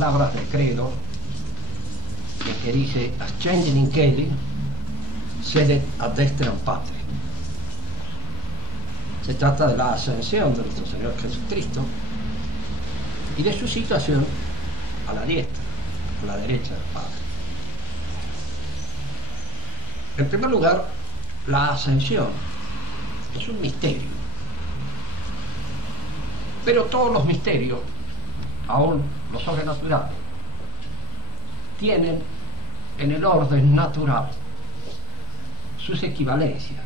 Palabras del credo que dice Ascending in Caeli sedet ad dexteram Patri. Se trata de la ascensión de nuestro Señor Jesucristo y de su situación a la diestra, a la derecha del Padre. En primer lugar, la ascensión es un misterio, pero todos los misterios, aún los sobrenaturales, tienen en el orden natural sus equivalencias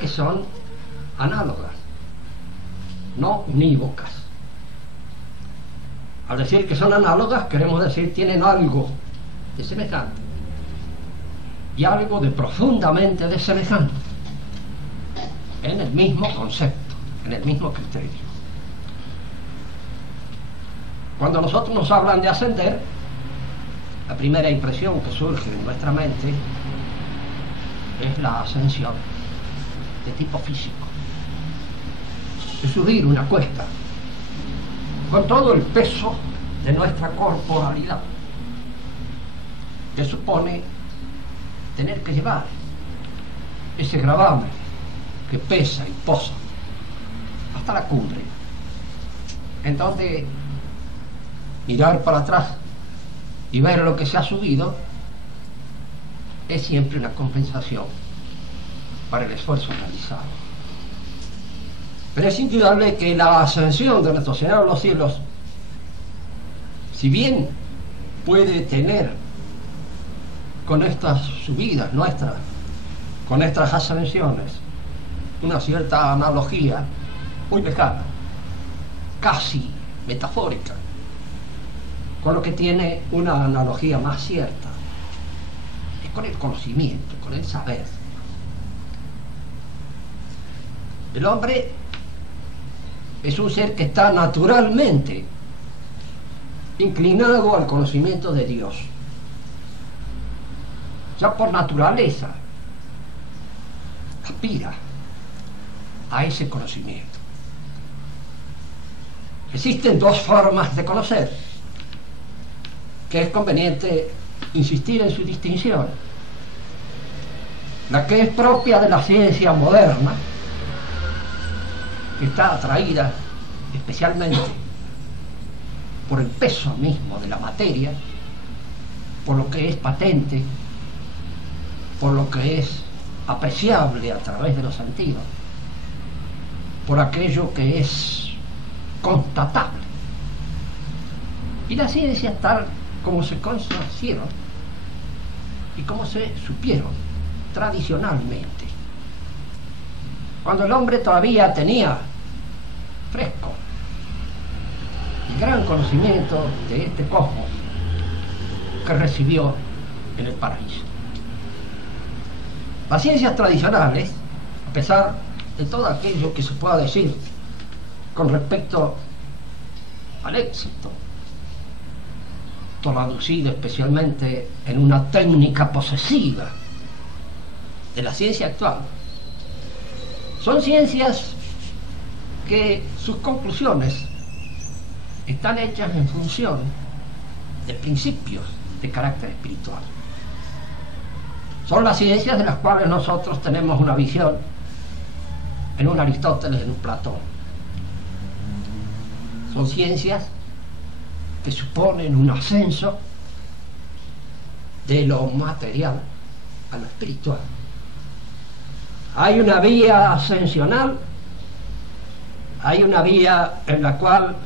que son análogas, no unívocas. Al decir que son análogas, queremos decir tienen algo de semejante y algo de profundamente desemejante en el mismo concepto, en el mismo criterio. Cuando nosotros nos hablan de ascender, la primera impresión que surge en nuestra mente es la ascensión de tipo físico, de subir una cuesta con todo el peso de nuestra corporalidad, que supone tener que llevar ese gravamen que pesa y posa hasta la cumbre, en donde mirar para atrás y ver lo que se ha subido es siempre una compensación para el esfuerzo realizado. Pero es indudable que la ascensión de nuestro Señor a los cielos, si bien puede tener con estas subidas nuestras, con estas ascensiones, una cierta analogía muy lejana, casi metafórica, con lo que tiene una analogía más cierta, es con el conocimiento, con el saber. El hombre es un ser que está naturalmente inclinado al conocimiento de Dios. Ya por naturaleza aspira a ese conocimiento. Existen dos formas de conocer, que es conveniente insistir en su distinción. La que es propia de la ciencia moderna, que está atraída especialmente por el peso mismo de la materia, por lo que es patente, por lo que es apreciable a través de los sentidos, por aquello que es constatable. Y la ciencia tal como se conocieron y como se supieron tradicionalmente, cuando el hombre todavía tenía fresco el gran conocimiento de este cosmos que recibió en el paraíso. Las ciencias tradicionales, a pesar de todo aquello que se pueda decir con respecto al éxito, traducido especialmente en una técnica posesiva de la ciencia actual, son ciencias que sus conclusiones están hechas en función de principios de carácter espiritual. Son las ciencias de las cuales nosotros tenemos una visión en un Aristóteles, en un Platón. Son ciencias que suponen un ascenso de lo material a lo espiritual. Hay una vía ascensional, hay una vía en la cual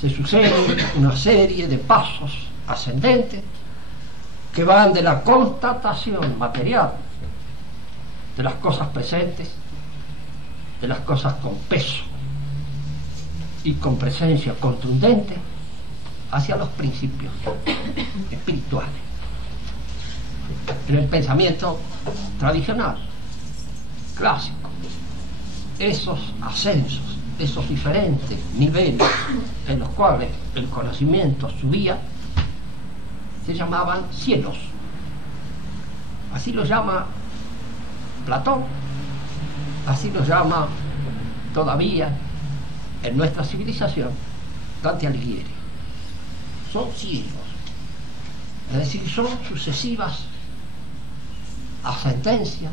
se suceden una serie de pasos ascendentes que van de la constatación material de las cosas presentes, de las cosas con peso y con presencia contundente, hacia los principios espirituales. En el pensamiento tradicional, clásico, esos ascensos, esos diferentes niveles en los cuales el conocimiento subía, se llamaban cielos. Así lo llama Platón, así lo llama todavía en nuestra civilización, Dante Alighieri. Son ciegos, es decir, son sucesivas ascendencias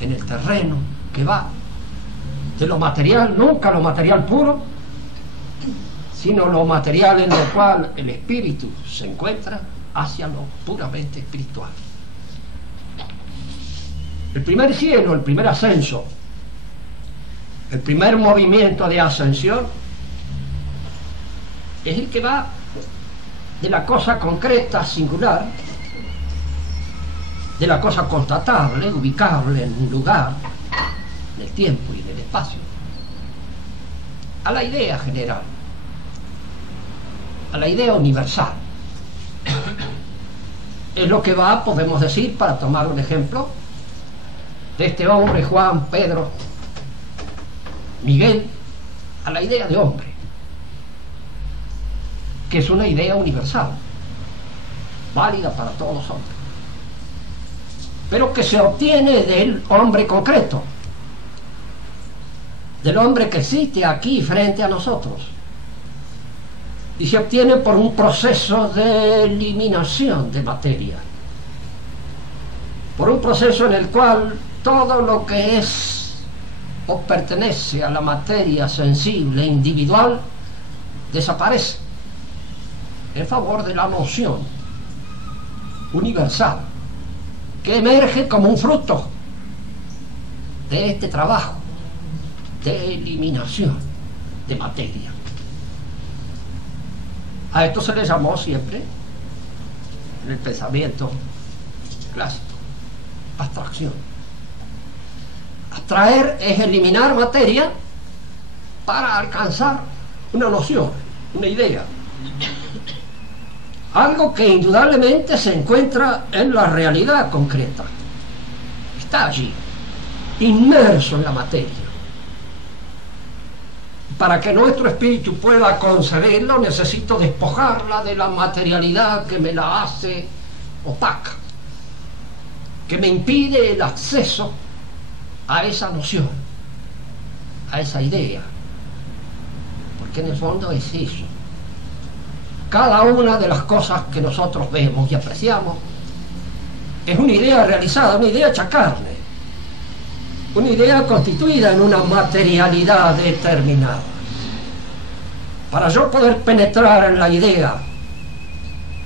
en el terreno que va de lo material, nunca lo material puro, sino lo material en lo cual el espíritu se encuentra, hacia lo puramente espiritual. El primer cielo, el primer ascenso, el primer movimiento de ascensión es el que va de la cosa concreta, singular, de la cosa constatable, ubicable en un lugar, en el tiempo y en el espacio, a la idea general, a la idea universal. Es lo que va, podemos decir, para tomar un ejemplo, de este hombre, Juan, Pedro, Miguel, a la idea de hombre, que es una idea universal, válida para todos los hombres, pero que se obtiene del hombre concreto, del hombre que existe aquí frente a nosotros, y se obtiene por un proceso de eliminación de materia, por un proceso en el cual todo lo que es o pertenece a la materia sensible individual desaparece en favor de la noción universal que emerge como un fruto de este trabajo de eliminación de materia. A esto se le llamó siempre en el pensamiento clásico abstracción. Abstraer es eliminar materia para alcanzar una noción, una idea, algo que indudablemente se encuentra en la realidad concreta, está allí, inmerso en la materia. Para que nuestro espíritu pueda concebirlo, necesito despojarla de la materialidad que me la hace opaca, que me impide el acceso a esa noción, a esa idea, porque en el fondo es eso. Cada una de las cosas que nosotros vemos y apreciamos es una idea realizada, una idea hecha carne, una idea constituida en una materialidad determinada. Para yo poder penetrar en la idea,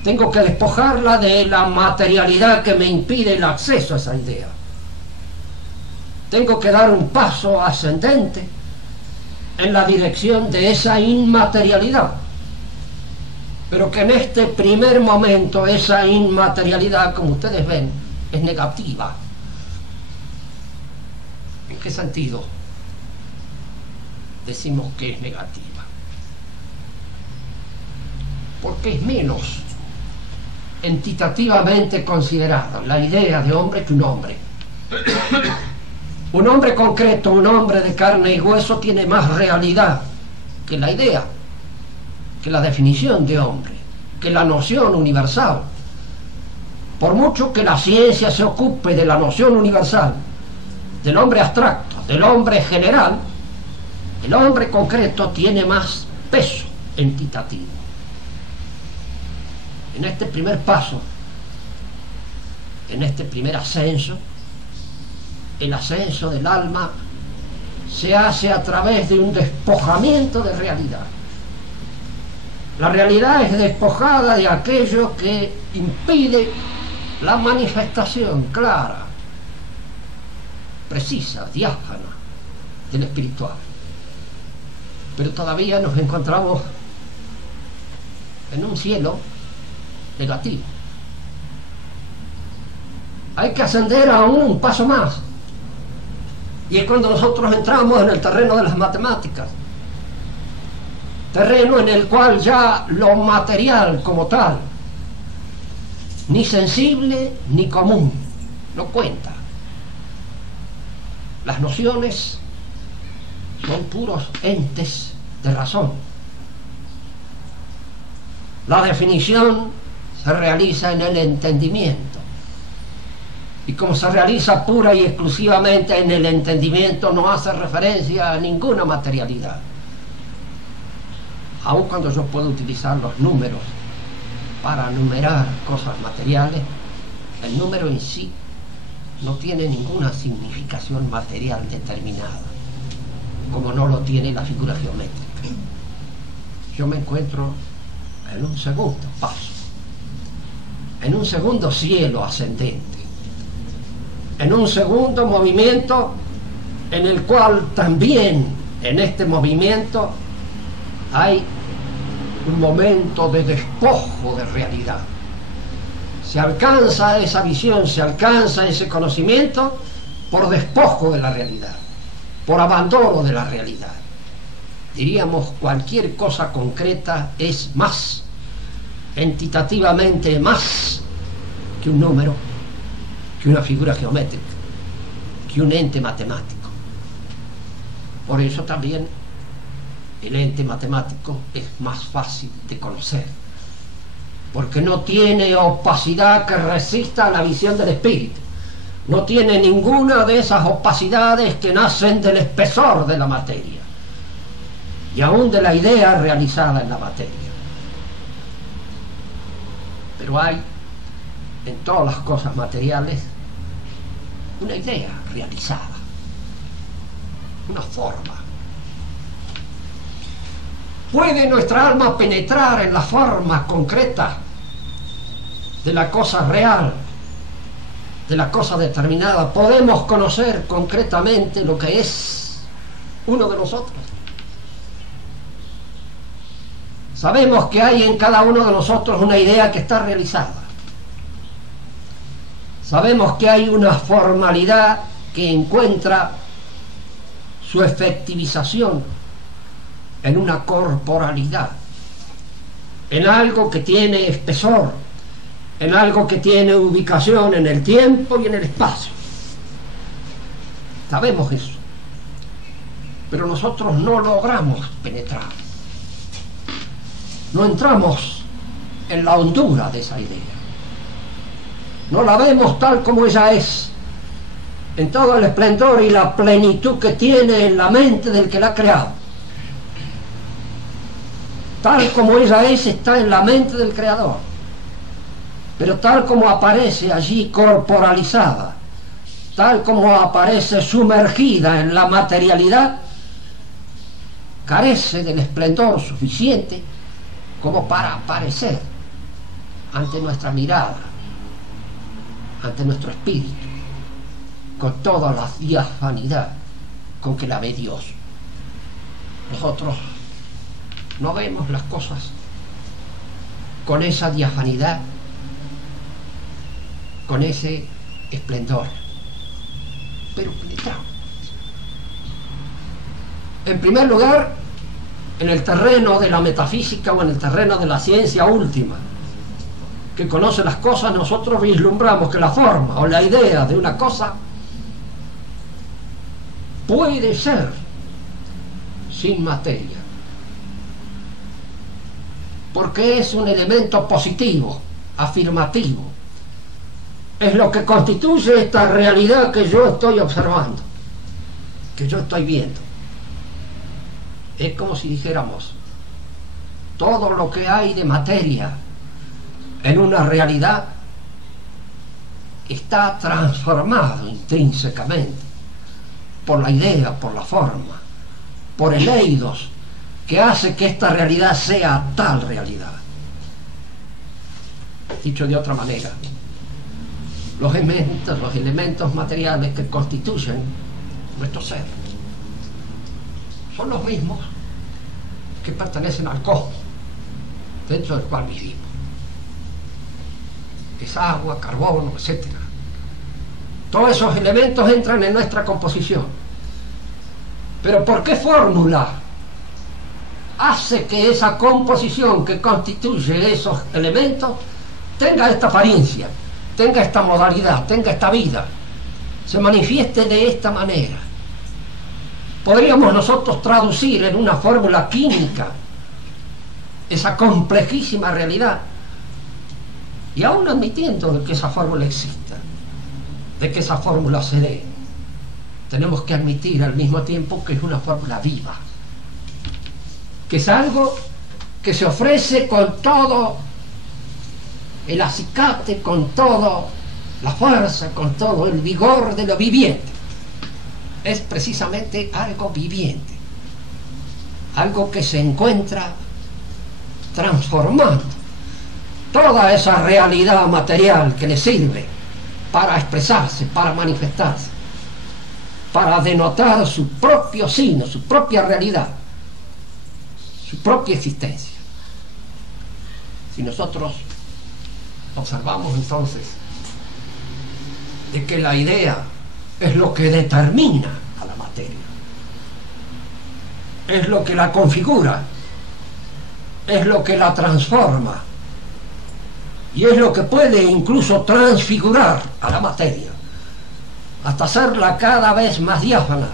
tengo que despojarla de la materialidad que me impide el acceso a esa idea. Tengo que dar un paso ascendente en la dirección de esa inmaterialidad, pero que en este primer momento esa inmaterialidad, como ustedes ven, es negativa. ¿En qué sentido decimos que es negativa? Porque es menos entitativamente considerada la idea de hombre que un hombre. Un hombre concreto, un hombre de carne y hueso tiene más realidad que la idea, que la definición de hombre, que la noción universal. Por mucho que la ciencia se ocupe de la noción universal, del hombre abstracto, del hombre general, el hombre concreto tiene más peso entitativo. En este primer paso, en este primer ascenso, el ascenso del alma se hace a través de un despojamiento de realidad. La realidad es despojada de aquello que impide la manifestación clara, precisa, diáfana del espiritual. Pero todavía nos encontramos en un cielo negativo. Hay que ascender aún un paso más. Y es cuando nosotros entramos en el terreno de las matemáticas, terreno en el cual ya lo material como tal, ni sensible ni común, no cuenta. Las nociones son puros entes de razón. La definición se realiza en el entendimiento. Y como se realiza pura y exclusivamente en el entendimiento, no hace referencia a ninguna materialidad. Aun cuando yo puedo utilizar los números para numerar cosas materiales, el número en sí no tiene ninguna significación material determinada, como no lo tiene la figura geométrica. Yo me encuentro en un segundo paso, en un segundo cielo ascendente, en un segundo movimiento en el cual también en este movimiento hay un momento de despojo de realidad. Se alcanza esa visión, se alcanza ese conocimiento por despojo de la realidad, por abandono de la realidad. Diríamos, cualquier cosa concreta es más, entitativamente más, que un número, que una figura geométrica, que un ente matemático. Por eso también el ente matemático es más fácil de conocer, porque no tiene opacidad que resista a la visión del espíritu, no tiene ninguna de esas opacidades que nacen del espesor de la materia y aún de la idea realizada en la materia. Pero hay en todas las cosas materiales una idea realizada, una forma. ¿Puede nuestra alma penetrar en la forma concreta de la cosa real, de la cosa determinada? ¿Podemos conocer concretamente lo que es uno de nosotros? Sabemos que hay en cada uno de nosotros una idea que está realizada. Sabemos que hay una formalidad que encuentra su efectivización en una corporalidad, en algo que tiene espesor, en algo que tiene ubicación en el tiempo y en el espacio. Sabemos eso, pero nosotros no logramos penetrar, no entramos en la hondura de esa idea, no la vemos tal como ella es, en todo el esplendor y la plenitud que tiene en la mente del que la ha creado. Tal como ella es, está en la mente del Creador, pero tal como aparece allí corporalizada, tal como aparece sumergida en la materialidad, carece del esplendor suficiente como para aparecer ante nuestra mirada, ante nuestro espíritu, con toda la diafanidad con que la ve Dios. Nosotros no vemos las cosas con esa diafanidad, con ese esplendor, pero penetramos. En primer lugar, en el terreno de la metafísica o en el terreno de la ciencia última, que conoce las cosas, nosotros vislumbramos que la forma o la idea de una cosa puede ser sin materia, porque es un elemento positivo, afirmativo. Es lo que constituye esta realidad que yo estoy observando, que yo estoy viendo. Es como si dijéramos, todo lo que hay de materia en una realidad está transformado intrínsecamente por la idea, por la forma, por el eidos que hace que esta realidad sea tal realidad. Dicho de otra manera, los elementos materiales que constituyen nuestro ser son los mismos que pertenecen al cosmos dentro del cual vivimos. Es agua, carbono, etc. Todos esos elementos entran en nuestra composición. Pero ¿por qué fórmula hace que esa composición que constituye esos elementos tenga esta apariencia, tenga esta modalidad, tenga esta vida, se manifieste de esta manera? Podríamos nosotros traducir en una fórmula química esa complejísima realidad, y aún admitiendo de que esa fórmula exista, de que esa fórmula se dé, tenemos que admitir al mismo tiempo que es una fórmula viva, que es algo que se ofrece con todo el acicate, con toda la fuerza, con todo el vigor de lo viviente. Es precisamente algo viviente, algo que se encuentra transformando toda esa realidad material que le sirve para expresarse, para manifestarse, para denotar su propio signo, su propia realidad, su propia existencia. Si nosotros observamos entonces de que la idea es lo que determina a la materia, es lo que la configura, es lo que la transforma y es lo que puede incluso transfigurar a la materia hasta hacerla cada vez más diáfana,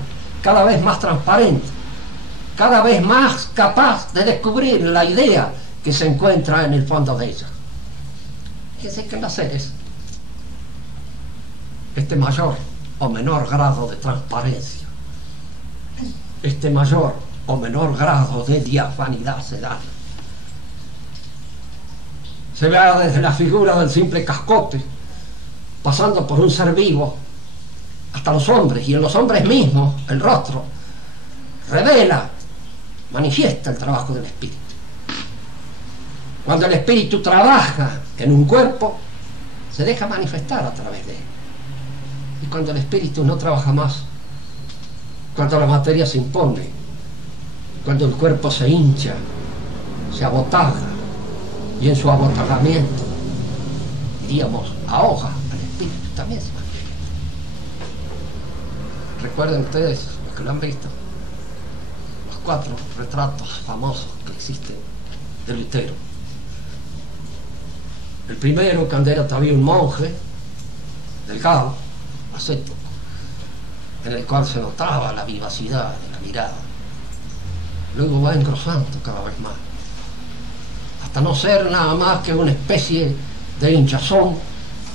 cada vez más transparente, cada vez más capaz de descubrir la idea que se encuentra en el fondo de ella. Fíjense que en los seres este mayor o menor grado de transparencia, este mayor o menor grado de diafanidad se da. Se vea desde la figura del simple cascote, pasando por un ser vivo, hasta los hombres, y en los hombres mismos el rostro revela, manifiesta el trabajo del espíritu. Cuando el espíritu trabaja en un cuerpo, se deja manifestar a través de él. Y cuando el espíritu no trabaja más, cuando la materia se impone, cuando el cuerpo se hincha, se abotaga, y en su abotagamiento, diríamos, ahoga al espíritu, también se manifiesta. Recuerden ustedes, los que lo han visto, los 4 retratos famosos que existen de Lutero. El primero, cuando era todavía un monje, delgado, ascético, en el cual se notaba la vivacidad de la mirada. Luego va engrosando cada vez más, hasta no ser nada más que una especie de hinchazón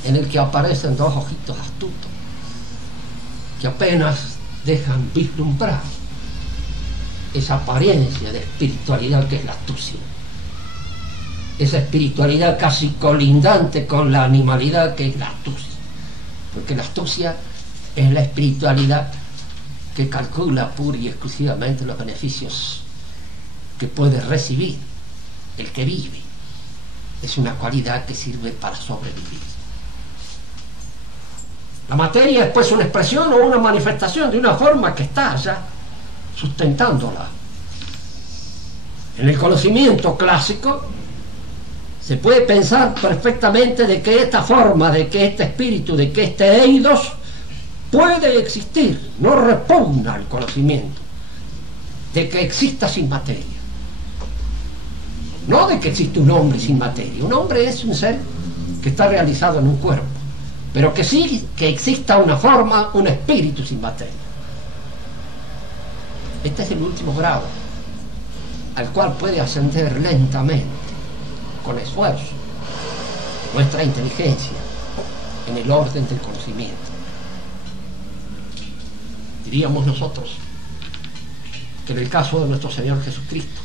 en el que aparecen 2 ojitos astutos que apenas dejan vislumbrar esa apariencia de espiritualidad que es la astucia, esa espiritualidad casi colindante con la animalidad que es la astucia, porque la astucia es la espiritualidad que calcula pura y exclusivamente los beneficios que puede recibir el que vive. Es una cualidad que sirve para sobrevivir. La materia es pues una expresión o una manifestación de una forma que está ya sustentándola. En el conocimiento clásico se puede pensar perfectamente de que esta forma, de que este espíritu, de que este eidos puede existir, no repugna al conocimiento, de que exista sin materia. No de que existe un hombre sin materia. Un hombre es un ser que está realizado en un cuerpo, pero que sí que exista una forma, un espíritu sin materia. Este es el último grado al cual puede ascender lentamente, con esfuerzo, nuestra inteligencia en el orden del conocimiento. Diríamos nosotros que en el caso de nuestro Señor Jesucristo,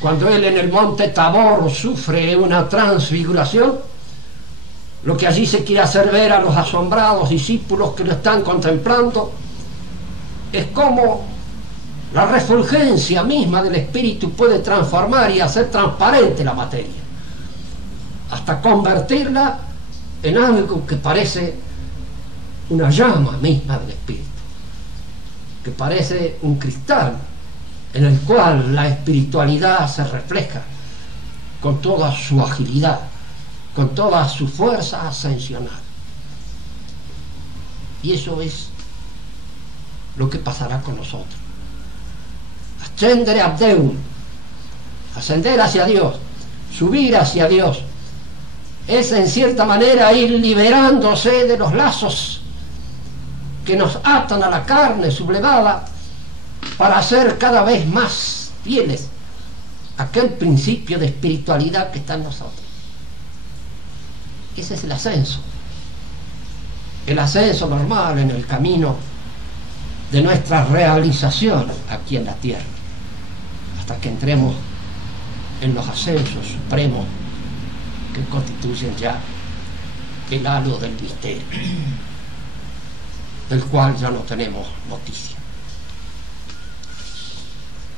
cuando Él en el monte Tabor sufre una transfiguración, lo que allí se quiere hacer ver a los asombrados discípulos que lo están contemplando es cómo la refulgencia misma del espíritu puede transformar y hacer transparente la materia, hasta convertirla en algo que parece una llama misma del espíritu, que parece un cristal en el cual la espiritualidad se refleja con toda su agilidad, con toda su fuerza ascensional. Y eso es lo que pasará con nosotros. Ascendere ad Deum, ascender hacia Dios, subir hacia Dios, es en cierta manera ir liberándose de los lazos que nos atan a la carne sublevada para ser cada vez más fieles a aquel principio de espiritualidad que está en nosotros. Ese es el ascenso normal en el camino de nuestra realización aquí en la tierra, hasta que entremos en los ascensos supremos que constituyen ya el halo del misterio, del cual ya no tenemos noticia.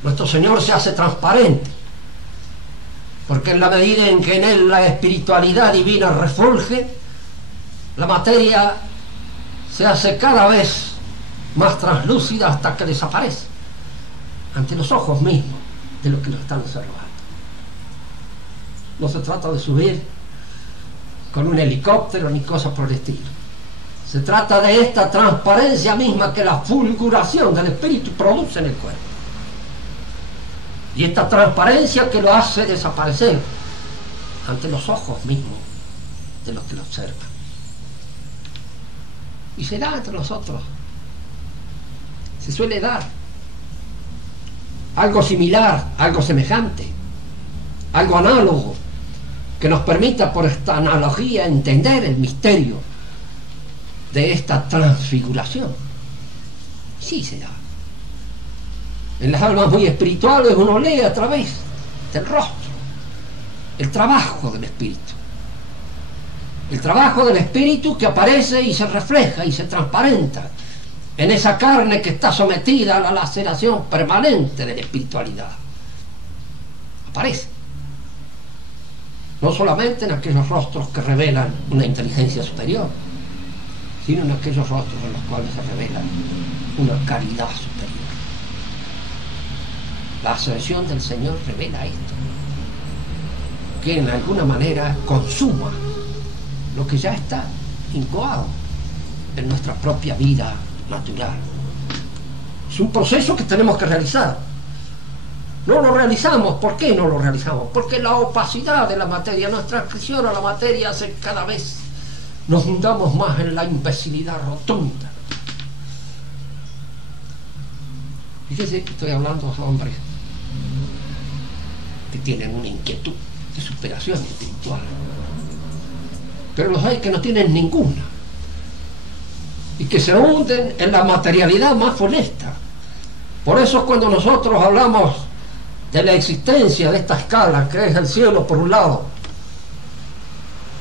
Nuestro Señor se hace transparente, porque en la medida en que en Él la espiritualidad divina refulge, la materia se hace cada vez más translúcida hasta que desaparece ante los ojos mismos de los que lo están observando. No se trata de subir con un helicóptero ni cosas por el estilo. Se trata de esta transparencia misma que la fulguración del espíritu produce en el cuerpo. Y esta transparencia que lo hace desaparecer ante los ojos mismos de los que lo observan. Y se da entre nosotros. Se suele dar algo similar, algo semejante, algo análogo, que nos permita por esta analogía entender el misterio de esta transfiguración. Sí se da. En las almas muy espirituales uno lee a través del rostro el trabajo del espíritu. El trabajo del espíritu que aparece y se refleja y se transparenta en esa carne que está sometida a la laceración permanente de la espiritualidad. Aparece. No solamente en aquellos rostros que revelan una inteligencia superior, sino en aquellos rostros en los cuales se revela una caridad superior. La ascensión del Señor revela esto, que en alguna manera consuma lo que ya está incoado en nuestra propia vida natural. Es un proceso que tenemos que realizar. No lo realizamos. ¿Por qué no lo realizamos? Porque la opacidad de la materia, nuestra adscripción a la materia hace que cada vez nos hundamos más en la imbecilidad rotunda. Fíjese que estoy hablando de hombres que tienen una inquietud de superación espiritual, pero los hay que no tienen ninguna y que se hunden en la materialidad más funesta. Por eso cuando nosotros hablamos de la existencia de esta escala, que es el cielo por un lado,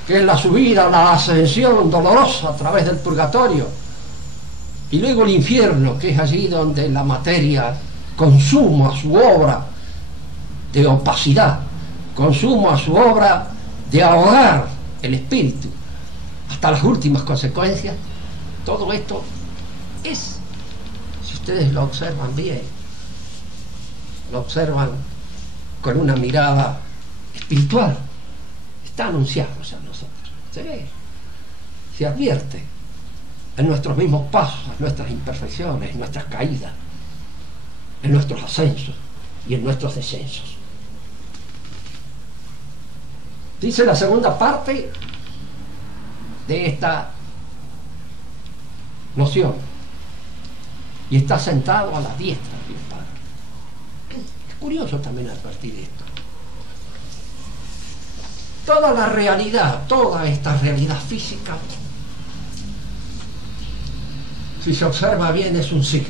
que es la subida, la ascensión dolorosa a través del purgatorio, y luego el infierno, que es allí donde la materia consuma su obra de opacidad, consuma su obra de ahogar el espíritu hasta las últimas consecuencias. Todo esto es, si ustedes lo observan bien, lo observan con una mirada espiritual, está anunciándose a nosotros, se ve, se advierte en nuestros mismos pasos, en nuestras imperfecciones, en nuestras caídas, en nuestros ascensos y en nuestros descensos. Dice la segunda parte de esta noción: y está sentado a la diestra del Padre. Es curioso también advertir esto. Toda la realidad, toda esta realidad física, si se observa bien, es un signo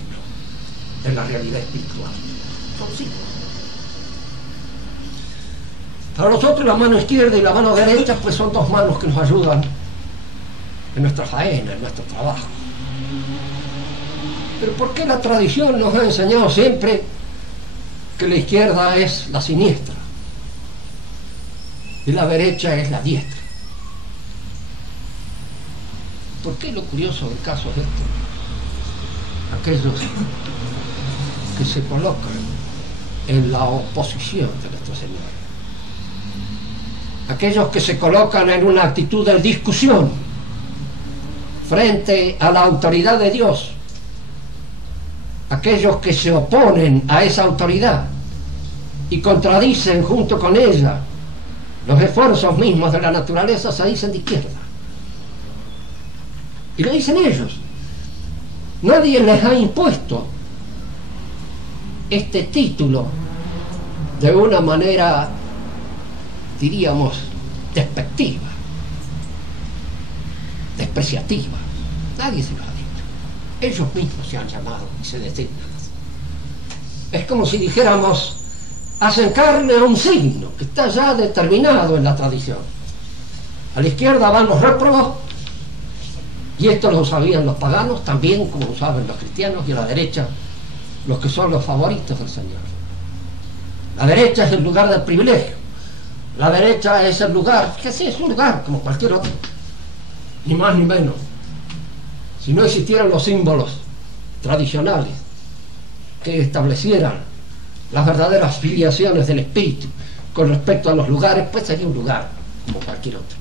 de la realidad espiritual. Son signos. Para nosotros la mano izquierda y la mano derecha pues son dos manos que nos ayudan en nuestra faena, en nuestro trabajo. Pero ¿por qué la tradición nos ha enseñado siempre que la izquierda es la siniestra y la derecha es la diestra? ¿Por qué lo curioso del caso es esto? Aquellos que se colocan en la oposición de nuestro Señor, aquellos que se colocan en una actitud de discusión frente a la autoridad de Dios, aquellos que se oponen a esa autoridad y contradicen junto con ella los esfuerzos mismos de la naturaleza, se dicen de izquierda. Y lo dicen ellos. Nadie les ha impuesto este título de una manera, diríamos, despectiva, despreciativa. Nadie se los ha dicho. Ellos mismos se han llamado y se designan. Es como si dijéramos hacen carne a un signo que está ya determinado en la tradición. A la izquierda van los réprobos, y esto lo sabían los paganos también, como lo saben los cristianos, y a la derecha los que son los favoritos del Señor. La derecha es el lugar del privilegio, la derecha es el lugar, que sí, es un lugar como cualquier otro, ni más ni menos. Si no existieran los símbolos tradicionales que establecieran las verdaderas filiaciones del espíritu con respecto a los lugares, pues sería un lugar como cualquier otro.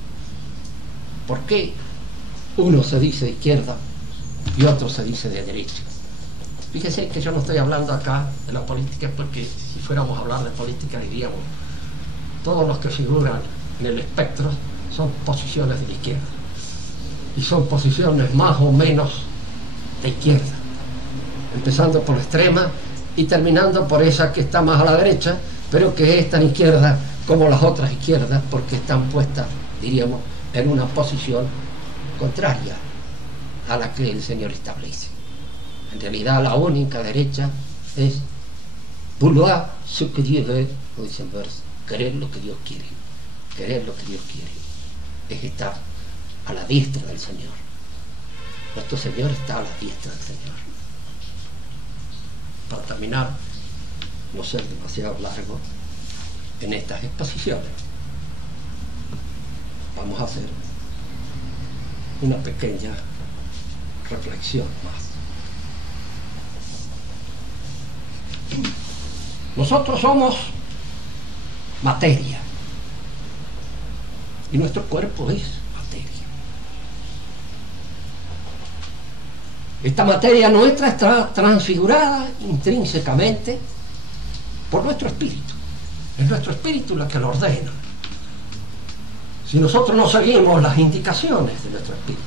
¿Por qué uno se dice de izquierda y otro se dice de derecha? Fíjese que yo no estoy hablando acá de la política, porque si fuéramos a hablar de política diríamos todos los que figuran en el espectro son posiciones de la izquierda, y son posiciones más o menos de izquierda, empezando por la extrema y terminando por esa que está más a la derecha, pero que es tan izquierda como las otras izquierdas, porque están puestas, diríamos, en una posición contraria a la que el Señor establece. En realidad la única derecha es vouloir ce que Dieu veut, o dice en verso, querer lo que Dios quiere. Querer lo que Dios quiere es estar a la diestra del Señor. Nuestro Señor está a la diestra del Señor. Para terminar, no ser demasiado largo en estas exposiciones, vamos a hacer una pequeña reflexión más. Nosotros somos materia y nuestro cuerpo es materia. Esta materia nuestra está transfigurada intrínsecamente por nuestro espíritu. Es nuestro espíritu la que lo ordena. Si nosotros no seguimos las indicaciones de nuestro espíritu,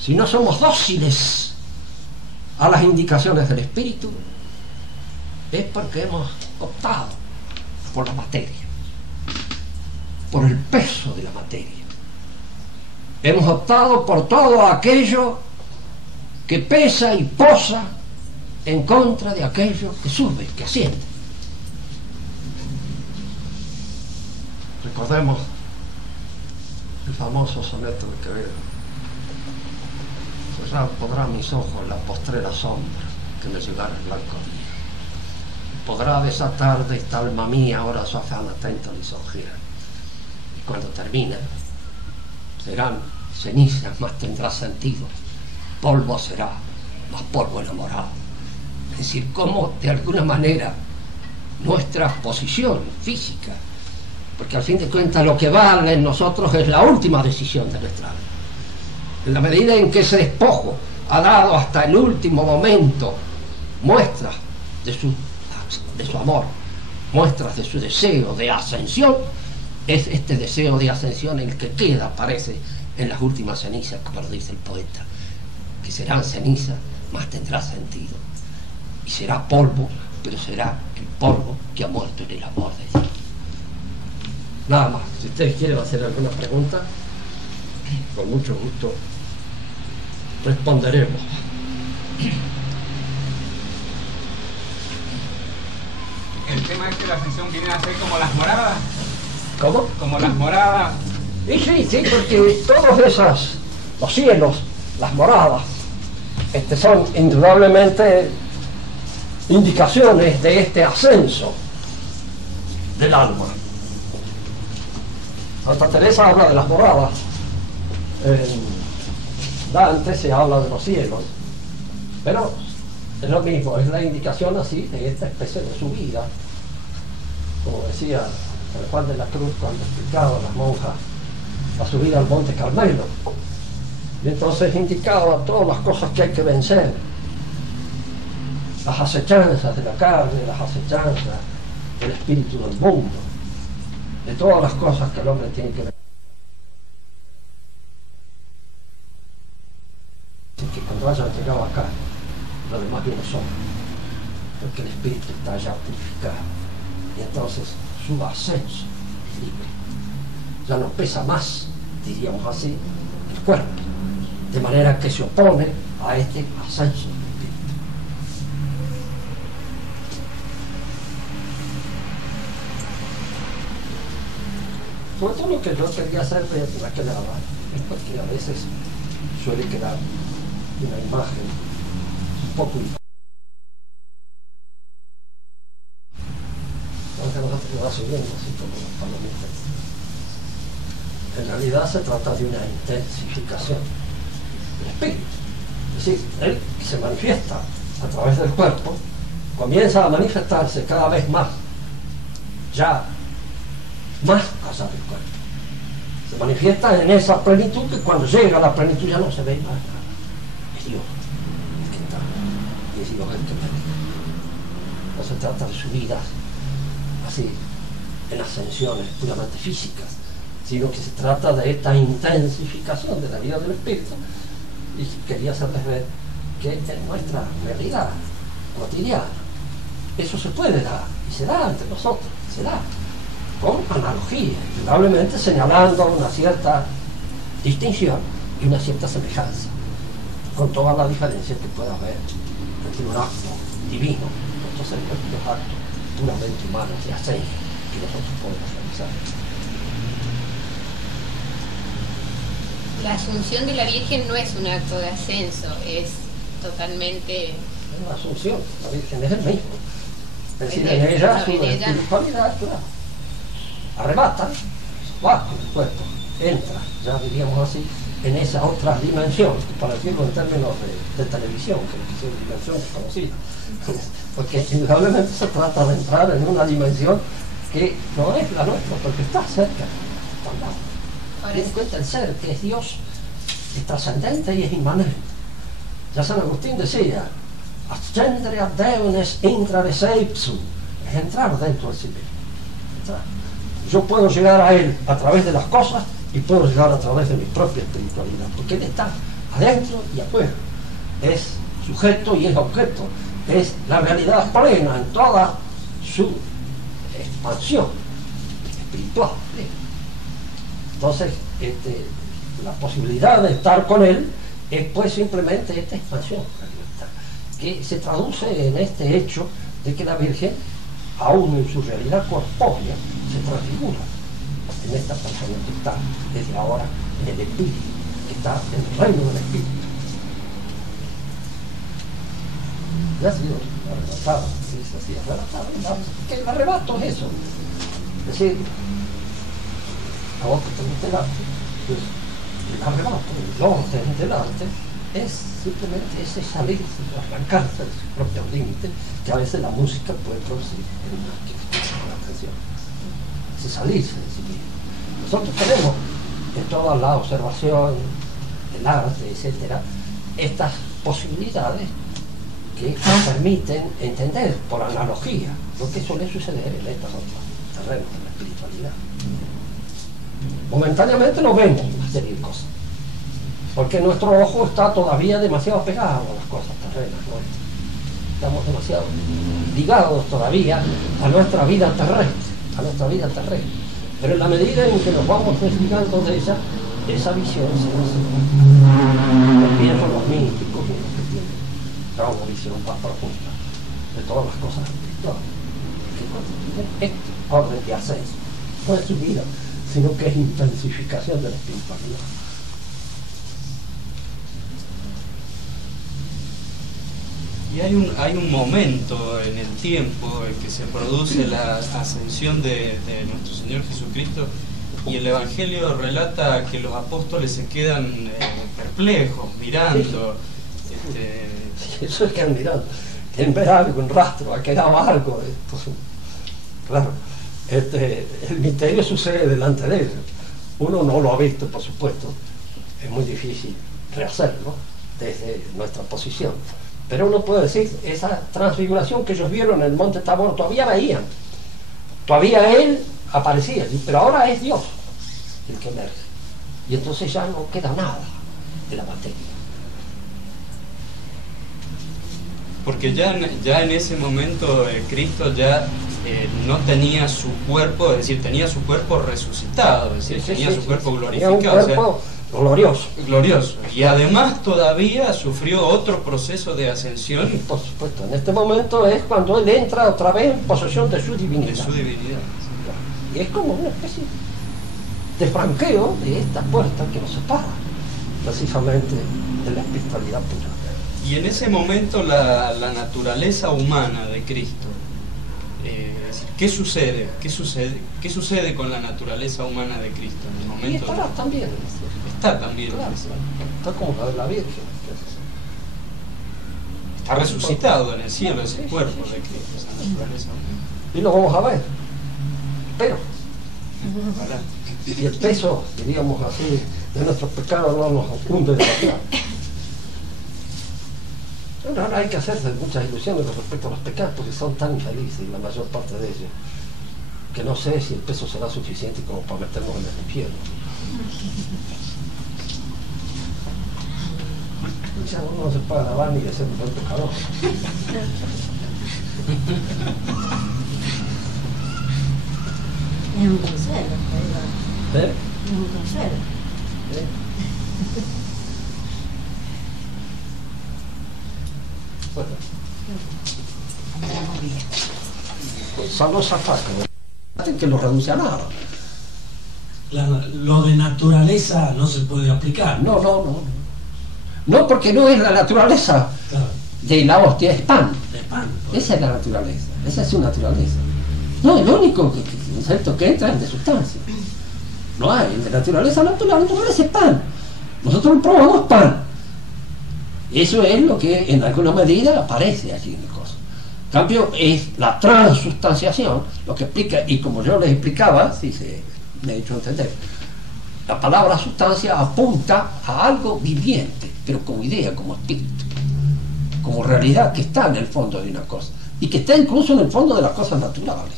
si no somos dóciles a las indicaciones del espíritu, es porque hemos optado por la materia, por el peso de la materia. Hemos optado por todo aquello que pesa y posa en contra de aquello que sube, que asciende. Recordemos el famoso soneto de Quevedo: cerrar podrán mis ojos la postrera sombra que me llegara el blanco día, y podrá desatar de esta alma mía ahora su afán atento lisonjera, y cuando termina serán cenizas, más tendrá sentido, polvo será, más polvo enamorado. Es decir, cómo de alguna manera nuestra posición física, porque al fin de cuentas lo que vale en nosotros es la última decisión de nuestra alma. En la medida en que ese despojo ha dado hasta el último momento muestras de su amor, muestras de su deseo de ascensión, es este deseo de ascensión el que queda, parece, en las últimas cenizas, como lo dice el poeta, que serán cenizas, más tendrá sentido, y será polvo, pero será el polvo que ha muerto en el amor de Dios. Nada más. Si ustedes quieren hacer alguna pregunta, con mucho gusto responderemos. El tema es que la ascensión viene a ser como las moradas. ¿Cómo? Como las moradas. Y sí, porque todos esos, los cielos, las moradas, son indudablemente indicaciones de este ascenso del alma. Santa Teresa habla de las moradas, Dante se habla de los cielos, pero es lo mismo, es la indicación así de esta especie de subida, como decía San Juan de la Cruz cuando explicaba a las monjas la subida al Monte Carmelo, y entonces indicaba todas las cosas que hay que vencer, las acechanzas de la carne, las acechanzas del espíritu del mundo, de todas las cosas que el hombre tiene que ver. Que cuando haya llegado acá, lo demás viene solo, porque el espíritu está ya purificado, y entonces su ascenso es libre. Ya no pesa más, diríamos así, el cuerpo, de manera que se opone a este ascenso del espíritu. Por todo lo que yo quería hacer de la que grababa es porque a veces suele quedar una imagen un poco aunque nosotros lo va subiendo así como los palomitas. En realidad se trata de una intensificación del espíritu. Es decir, él se manifiesta a través del cuerpo, comienza a manifestarse cada vez más, ya más allá del cuerpo. Se manifiesta en esa plenitud que cuando llega a la plenitud ya no se ve más nada. Es Dios el que está, y es Dios el que maneja. No se trata de subidas así en ascensiones puramente físicas, sino que se trata de esta intensificación de la vida del espíritu. Y quería hacerles ver que en nuestra realidad cotidiana eso se puede dar, y se da entre nosotros, se da con analogía, indudablemente señalando una cierta distinción y una cierta semejanza, con toda la diferencia que pueda haber entre un acto divino, entonces los actos puramente humanos de ascenso que nosotros podemos realizar. La asunción de la Virgen no es un acto de ascenso, es totalmente... La asunción, la Virgen es el mismo. Es decir, en ella su espiritualidad arrebata, va con el cuerpo, entra, ya diríamos así, en esa otra dimensión, para decirlo en términos de televisión, que es una dimensión desconocida. Porque indudablemente se trata de entrar en una dimensión que no es la nuestra, porque está cerca, está al lado. Tiene en cuenta el ser, que es Dios, es trascendente y es inmanente. Ya San Agustín decía, ascendere ad Deum est intrare se ipsum, es entrar dentro del sí mismo. Entrar. Yo puedo llegar a Él a través de las cosas y puedo llegar a través de mi propia espiritualidad, porque Él está adentro y afuera. Es sujeto y es objeto. Es la realidad plena en toda su expansión espiritual. Entonces, la posibilidad de estar con Él es pues simplemente esta expansión que se traduce en este hecho de que la Virgen, aún en su realidad corpórea, se transfigura en esta persona que está desde ahora en el Espíritu, que está en el reino del Espíritu. Ya ha sido arrebatado, es así, arrebatado, que el arrebato es eso. Es decir, a vos que te gusta el arte, pues el arrebato, el orden del arte, es simplemente ese salirse, arrancarse de sus propios límites, que a veces la música puede producir en una canción. Ese salirse de sí mismo. Nosotros tenemos en toda la observación, el arte, etcétera, estas posibilidades que nos permiten entender por analogía lo que suele suceder en estos otros terrenos de la espiritualidad. Momentáneamente no vemos una serie de cosas, porque nuestro ojo está todavía demasiado pegado a las cosas terrenas, ¿no? Estamos demasiado ligados todavía a nuestra vida terrestre, pero en la medida en que nos vamos desligando de ella, esa visión se nos empiezan los místicos y los que tienen una visión más profunda de todas las cosas espirituales, que constituyen este orden de ascenso. No es subida, sino que es intensificación de la espiritualidad. Y hay un momento en el tiempo en que se produce la ascensión de nuestro Señor Jesucristo, y el Evangelio relata que los apóstoles se quedan perplejos, mirando. Sí, eso es que han mirado, en ver algo, un rastro, ha quedado algo. Claro, el misterio sucede delante de ellos. Uno no lo ha visto, por supuesto, es muy difícil rehacerlo desde nuestra posición. Pero uno puede decir, esa transfiguración que ellos vieron en el monte Tabor, todavía veían, todavía Él aparecía, pero ahora es Dios el que emerge. Y entonces ya no queda nada de la materia. Porque ya en ese momento Cristo ya no tenía su cuerpo, es decir, tenía su cuerpo resucitado, es decir, tenía su cuerpo glorificado. Tenía un cuerpo glorioso. Y además todavía sufrió otro proceso de ascensión. Sí, por supuesto, en este momento es cuando Él entra otra vez en posesión de su divinidad. De su divinidad. Y es como una especie de franqueo de esta puerta que nos separa precisamente de la espiritualidad pura. Y en ese momento la naturaleza humana de Cristo, ¿qué sucede? ¿Qué sucede con la naturaleza humana de Cristo en el momento? Y estará también. Está también. Claro, está como la de la Virgen. Está resucitado en el cielo ese cuerpo de Cristo, esa naturaleza humana. Y lo vamos a ver. Pero, Ojalá. y el peso, diríamos así, de nuestros pecados no nos hunde demasiado. Pero ahora hay que hacerse muchas ilusiones respecto a los pecados porque son tan infelices, la mayor parte de ellos, que no sé si el peso será suficiente como para meternos en el infierno. Ya uno no se puede alabar ni de ser un buen pecador. Es un consuelo, ¿Eh? es un consuelo. Bueno. Salvo Zafaco, que lo reduce a nada. Lo de naturaleza no se puede aplicar. No, porque no es la naturaleza Claro, de la hostia, es pan. de pan. Esa es la naturaleza, esa es su naturaleza. No, el único concepto que entra es de sustancia. No hay, el de naturaleza, la naturaleza es pan. Nosotros probamos pan. Eso es lo que en alguna medida aparece allí en el coso. En cambio, es la transustanciación lo que explica, y como yo les explicaba, si se me ha hecho entender, la palabra sustancia apunta a algo viviente, pero como idea, como espíritu, como realidad que está en el fondo de una cosa, y que está incluso en el fondo de las cosas naturales.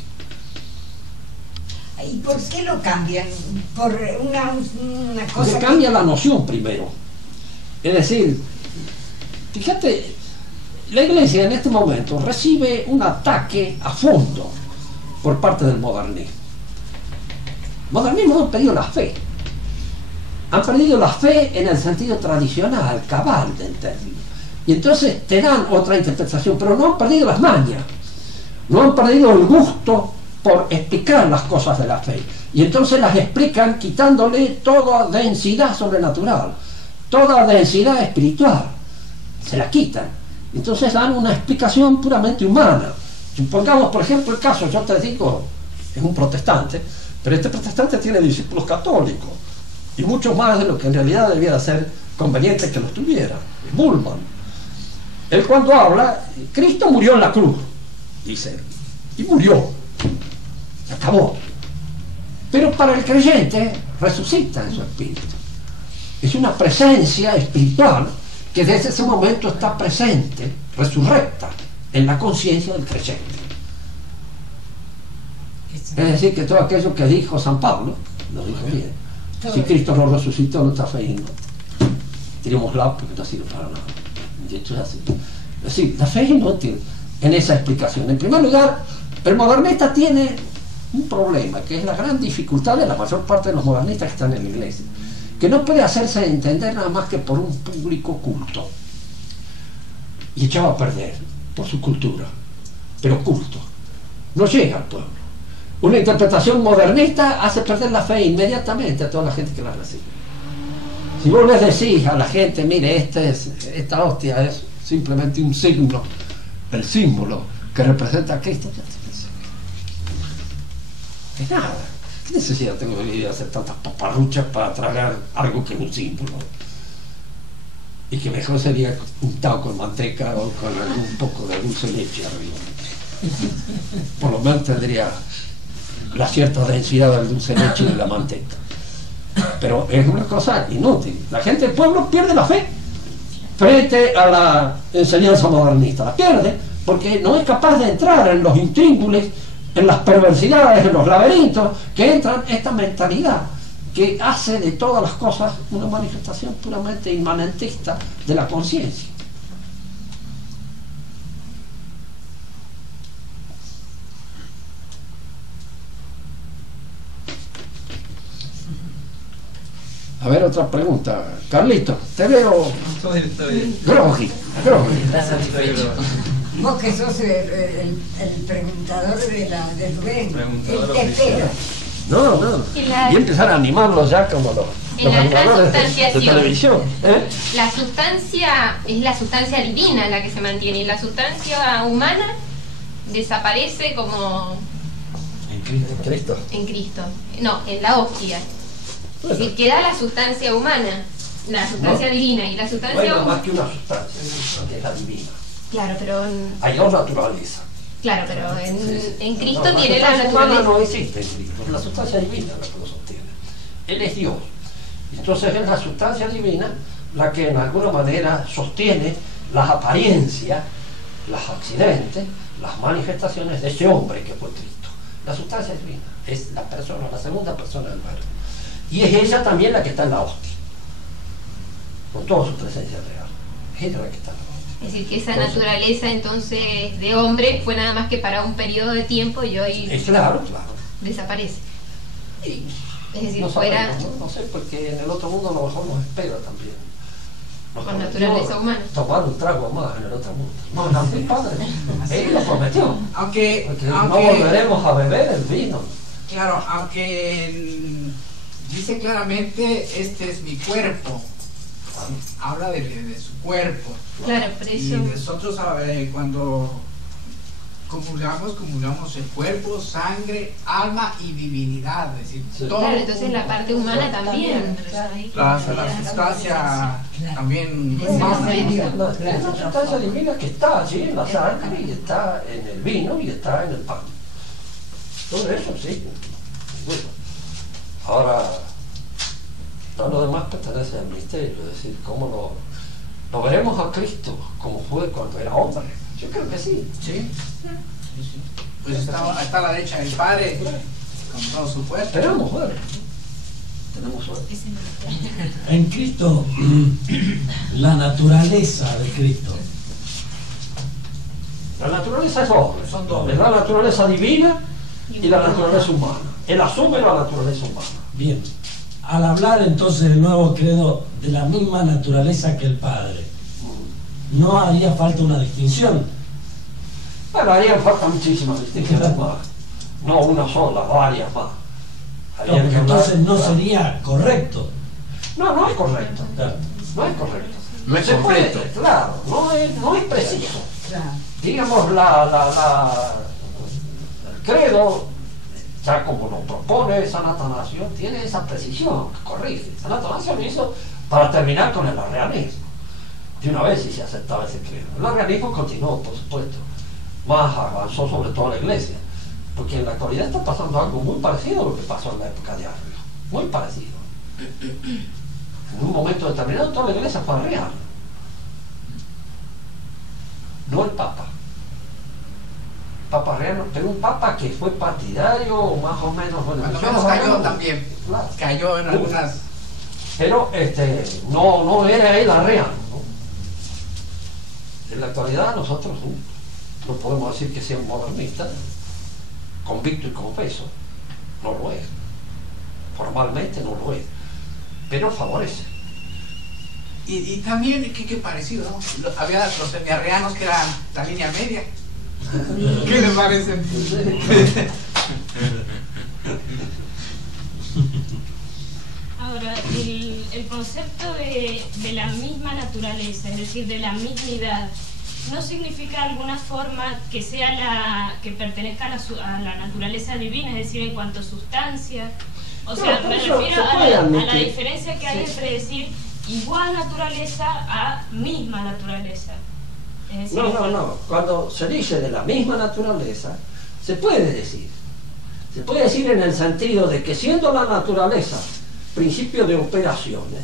¿Y por qué lo cambian? Por una cosa Porque cambia la noción primero. Es decir, fíjate, la Iglesia en este momento recibe un ataque a fondo por parte del modernismo. El modernismo ha perdido la fe. Han perdido la fe en el sentido tradicional, cabal del término. Y entonces te dan otra interpretación, pero no han perdido las mañas. No han perdido el gusto por explicar las cosas de la fe. Y entonces las explican quitándole toda densidad sobrenatural, toda densidad espiritual. Se la quitan. Entonces dan una explicación puramente humana. Supongamos, por ejemplo, el caso, yo te digo, es un protestante, pero este protestante tiene discípulos católicos, y muchos más de lo que en realidad debiera ser conveniente que los tuviera. Bullman. Él cuando habla, Cristo murió en la cruz, dice él, y murió. Se acabó. Pero para el creyente resucita en su espíritu. Es una presencia espiritual que desde ese momento está presente, resurrecta, en la conciencia del creyente. Es decir, que todo aquello que dijo San Pablo, lo dijo bien. Si Cristo lo resucitó, no está feyendo. Tirémosla porque no sirve para nada. De hecho es así. Es decir, la fe es inútil en esa explicación. En primer lugar, el modernista tiene un problema, que es la gran dificultad de la mayor parte de los modernistas que están en la iglesia, que no puede hacerse entender nada más que por un público culto. Y echado a perder por su cultura, pero culto. No llega al pueblo. Una interpretación modernista hace perder la fe inmediatamente a toda la gente que la recibe. Si vos les decís a la gente, mire, esta hostia es simplemente un signo, el símbolo que representa a Cristo, es nada. ¿Qué necesidad tengo de ir a hacer tantas paparruchas para tragar algo que es un símbolo? Y que mejor sería untado con manteca o con algún poco de dulce leche arriba. Por lo menos tendría la cierta densidad del dulce leche y de la manteca. Pero es una cosa inútil. La gente del pueblo pierde la fe frente a la enseñanza modernista. La pierde porque no es capaz de entrar en los intríngulis, en las perversidades, en los laberintos que entran esta mentalidad que hace de todas las cosas una manifestación puramente inmanentista de la conciencia. A ver, otra pregunta. Carlito, te veo groggy. Vos que sos el preguntador de Rubén, el testero. No. Y empezar a animarlos ya como los animadores de televisión. La sustancia es la sustancia divina la que se mantiene, y la sustancia humana desaparece como En Cristo. en Cristo. No, en la hostia. Es decir, queda la sustancia humana, la sustancia divina, y la sustancia No hay nada humana. más que una sustancia, que es la divina. Claro, pero Hay dos naturalezas. claro, pero en Cristo No, tiene la sustancia humana naturaleza. no existe en Cristo, la sustancia divina es la que lo sostiene. Él es Dios. Entonces es la sustancia divina la que en alguna manera sostiene las apariencias, los accidentes, las manifestaciones de ese hombre que fue Cristo. La sustancia divina es la persona, la segunda persona del verbo. Y es ella también la que está en la hostia, con toda su presencia real. Es ella la que está en la hostia. Es decir, que esa naturaleza entonces de hombre fue nada más que para un periodo de tiempo y hoy Claro. desaparece. Y Es decir, no fuera sabemos, no sé, porque en el otro mundo a lo mejor nos espera también. Nos con prometió naturaleza humana. tomar un trago más en el otro mundo. No, mi padre. Él lo prometió. Aunque, Porque no volveremos a beber el vino. claro, aunque dice claramente, este es mi cuerpo. Habla de su cuerpo. Claro, por Y eso. nosotros cuando comulgamos el cuerpo, sangre, alma y divinidad. Es decir, Sí. todo. Claro, entonces la parte humana también. La sustancia también Es humana. divina. Es una sustancia divina que está allí en la sangre y está en el vino y está en el pan. Todo eso sí. Bueno, ahora, todo lo demás pertenece al misterio, es decir, cómo lo veremos a Cristo como fue cuando era hombre. Yo creo que sí. Sí. Pues está a la derecha del Padre con todo su cuerpo. Esperamos ver. Tenemos suerte. En Cristo, la naturaleza de Cristo. La naturaleza es doble. Son dobles. Es la naturaleza divina y la naturaleza humana. Él asume la naturaleza humana. Bien. Al hablar entonces del nuevo credo de la misma naturaleza que el Padre, no haría falta una distinción. Bueno, harían falta muchísimas distinciones más. No una sola, varias más. No, Habría que porque hablar- entonces no sería correcto. No es correcto. Claro. No es correcto. No es Se puede, completo. claro, no es preciso. Claro. Digamos, el credo, ya como lo propone San Atanasio, tiene esa precisión, corrige. San Atanasio lo hizo para terminar con el arrianismo. De una vez sí se aceptaba ese credo. El arrianismo continuó, por supuesto, más avanzó sobre todo la iglesia, porque en la actualidad está pasando algo muy parecido a lo que pasó en la época de Arrio, muy parecido. En un momento determinado toda la iglesia fue arriana, no el Papa. Papa Arriano, pero un Papa que fue partidario más o menos, bueno, Cuando yo menos no cayó hablo- también. Claro. Cayó en algunas. Pero no era él arriano, ¿no? En la actualidad nosotros no podemos decir que sea un modernista, convicto y confeso, no lo es. Formalmente no lo es, pero favorece. Y también, qué parecido, ¿no? Había los semiarreanos que eran la línea media. ¿Qué les parece? Ahora, el concepto de la misma naturaleza, es decir, de la mismidad, ¿no significa de alguna forma que sea que pertenezca a la naturaleza divina, es decir, en cuanto a sustancia? O sea, No, me eso refiero se a puede la admitir. diferencia que hay Sí. entre decir igual naturaleza a misma naturaleza. Es decir, No. Cuando se dice de la misma naturaleza, se puede decir. Se puede decir en el sentido de que siendo la naturaleza principio de operaciones,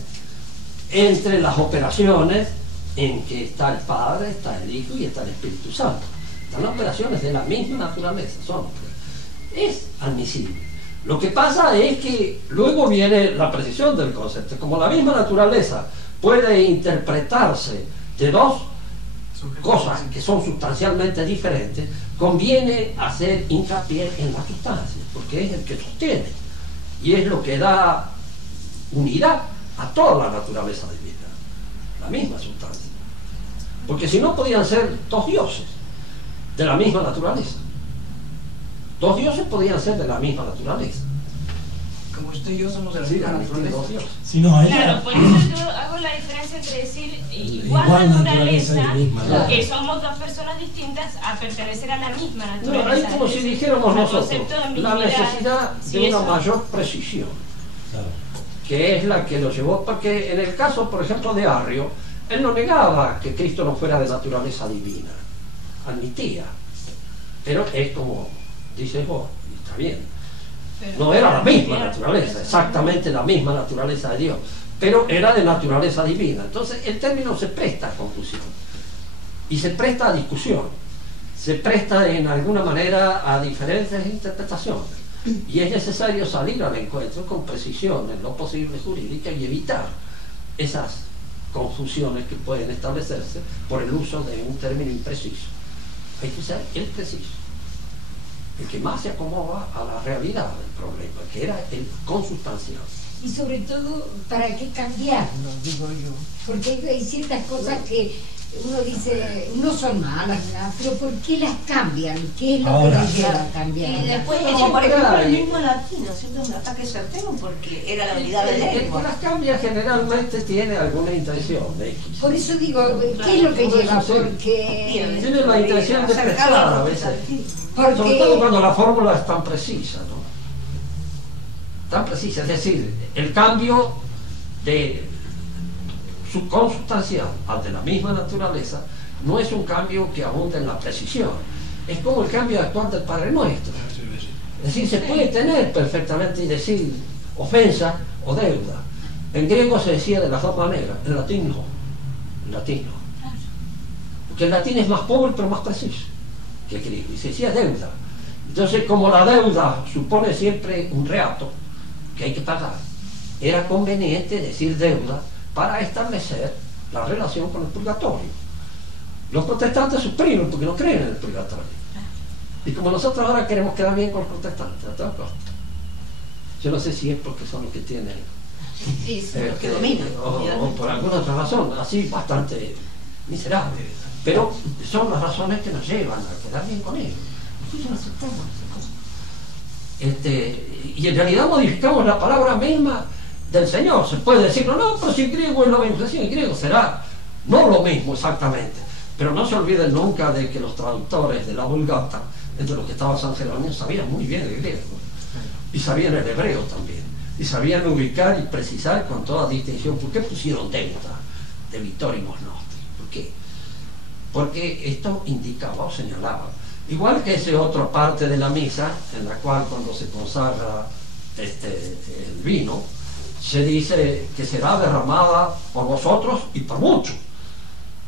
entre las operaciones en que está el Padre, está el Hijo y está el Espíritu Santo. Están las operaciones de la misma naturaleza, es admisible. Lo que pasa es que luego viene la precisión del concepto. Como la misma naturaleza puede interpretarse de dos cosas que son sustancialmente diferentes, conviene hacer hincapié en la sustancia, porque es el que sostiene y es lo que da unidad a toda la naturaleza divina, la misma sustancia. Porque si no podían ser dos dioses de la misma naturaleza. Dos dioses podían ser de la misma naturaleza, como usted y yo somos de la misma naturaleza. Si no, Claro, por eso yo hago la diferencia entre decir igual naturaleza, que somos dos personas distintas, a pertenecer a la misma naturaleza. No, es como si dijéramos nosotros, concepto de la ambigüedad, necesidad sí, de una eso. mayor precisión, Claro. que es la que lo llevó, porque en el caso, por ejemplo, de Arrio, él no negaba que Cristo no fuera de naturaleza divina, admitía, pero es como dices vos, y está bien, no era la misma naturaleza, exactamente la misma naturaleza de Dios, pero era de naturaleza divina. Entonces el término se presta a confusión y se presta a discusión, se presta en alguna manera a diferentes interpretaciones, y es necesario salir al encuentro con precisión en lo posible jurídica y evitar esas confusiones que pueden establecerse por el uso de un término impreciso. Hay que ser el preciso, el que más se acomoda a la realidad del problema, que era el consustancial. Y sobre todo, ¿para qué cambiarlo? Digo yo. Porque hay ciertas cosas que uno dice, no son malas, ¿verdad? Pero ¿por qué las cambian? ¿Qué es lo Ahora, que les lleva a cambiar? Y después, No, como por ejemplo el hay- mismo latino, siempre un ataque certero porque era la unidad de El que lengua. las cambia generalmente tiene alguna intención X. Por eso digo, ¿qué es lo que lleva? Porque... Tiene la intención de prestar a veces. Sobre todo Porque... cuando la fórmula es tan precisa, ¿no? Tan precisa, es decir, el cambio de subconsustancial al de la misma naturaleza no es un cambio que abunda en la precisión, es como el cambio actual del Padre Nuestro. Es decir, se puede tener perfectamente y decir ofensa o deuda. En griego se decía de las dos maneras, en latín no. En latín no. Porque el latín es más pobre pero más preciso que el griego, y se decía deuda. Entonces, como la deuda supone siempre un reato que hay que pagar, era conveniente decir deuda para establecer la relación con el purgatorio. Los protestantes suprimen porque no creen en el purgatorio. Y como nosotros ahora queremos quedar bien con los protestantes, a toda costa. Yo no sé si es porque son los que tienen Que dominan. o por alguna otra razón, así bastante miserable. Pero son las razones que nos llevan a quedar bien con ellos. Nosotros no aceptamos esas cosas. Y en realidad modificamos la palabra misma del Señor. Se puede decir, no, pero si el griego es lo mismo, si el griego será no lo mismo exactamente. Pero no se olviden nunca de que los traductores de la Vulgata, entre los que estaba San Jerónimo, sabían muy bien el griego. Y sabían el hebreo también. Y sabían ubicar y precisar con toda distinción. ¿Por qué pusieron deuda de Victorimos Nostri? ¿Por qué? Porque esto indicaba o señalaba. Igual que esa otra parte de la misa, en la cual cuando se consagra el vino, se dice que será derramada por vosotros y por muchos,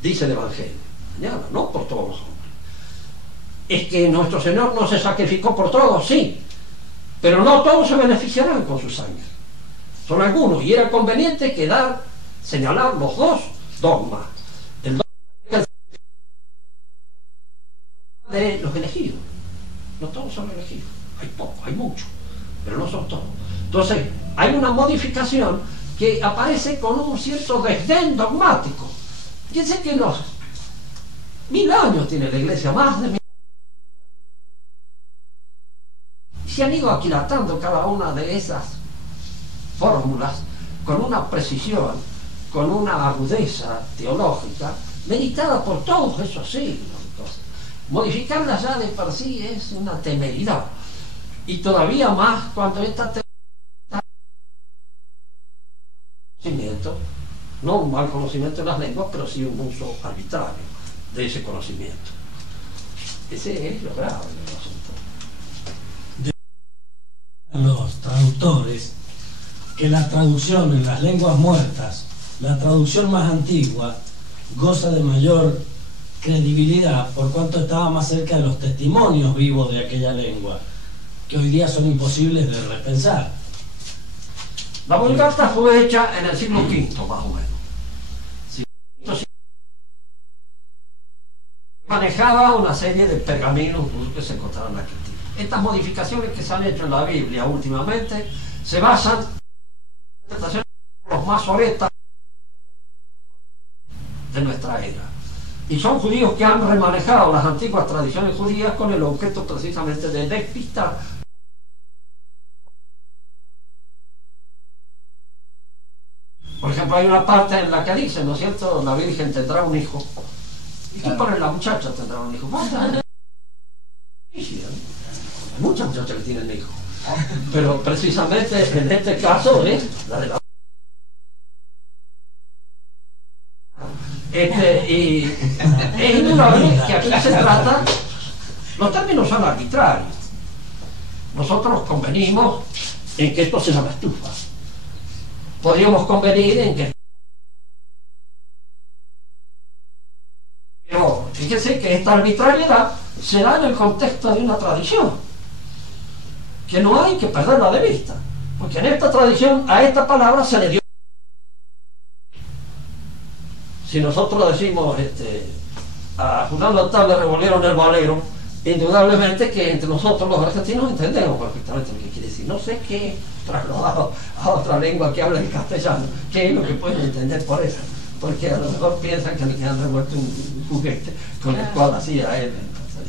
dice el Evangelio. Señala, no por todos los hombres. Es que nuestro Señor no se sacrificó por todos, sí, pero no todos se beneficiarán con su sangre. Son algunos, y era conveniente señalar los dos dogmas. El dogma de los elegidos. No todos son elegidos, hay pocos, hay muchos, pero no son todos. Entonces, hay una modificación que aparece con un cierto desdén dogmático. Fíjense que los 1000 años tiene la Iglesia, más de 1000. Se han ido aquilatando cada una de esas fórmulas con una precisión, con una agudeza teológica, meditada por todos esos siglos. Modificarlas ya de por sí es una temeridad. Y todavía más cuando esta conocimiento, no un mal conocimiento de las lenguas, pero sí un uso arbitrario de ese conocimiento. Ese es lo grave del asunto. Los traductores que la traducción en las lenguas muertas, la traducción más antigua, goza de mayor credibilidad por cuanto estaba más cerca de los testimonios vivos de aquella lengua, que hoy día son imposibles de repensar. La Vulgata fue hecha en el siglo V, más o menos. Manejaba una serie de pergaminos que se encontraban aquí. Estas modificaciones que se han hecho en la Biblia últimamente se basan en los masoretas de nuestra era. Y son judíos que han remanejado las antiguas tradiciones judías con el objeto precisamente de despistar Por ejemplo, hay una parte en la que dice, ¿no es cierto?, la Virgen tendrá un hijo. Y tú pones la muchacha tendrá un hijo. Basta. Hay muchas muchachas que tienen hijos. Pero precisamente en este caso es la de la... y es indudable que aquí se trata, los términos son arbitrarios. Nosotros convenimos en que esto se llama estufa. Podríamos convenir en que... Pero fíjense que esta arbitrariedad se da en el contexto de una tradición, que no hay que perderla de vista, porque en esta tradición a esta palabra se le dio... Si nosotros decimos a Fulano tal le revolvieron el valero, indudablemente que entre nosotros los argentinos entendemos perfectamente lo que quiere decir. No sé qué trasladado a otra lengua que habla el castellano, qué es lo que pueden entender por eso, porque a lo mejor piensan que le han revuelto un juguete con el cual hacía él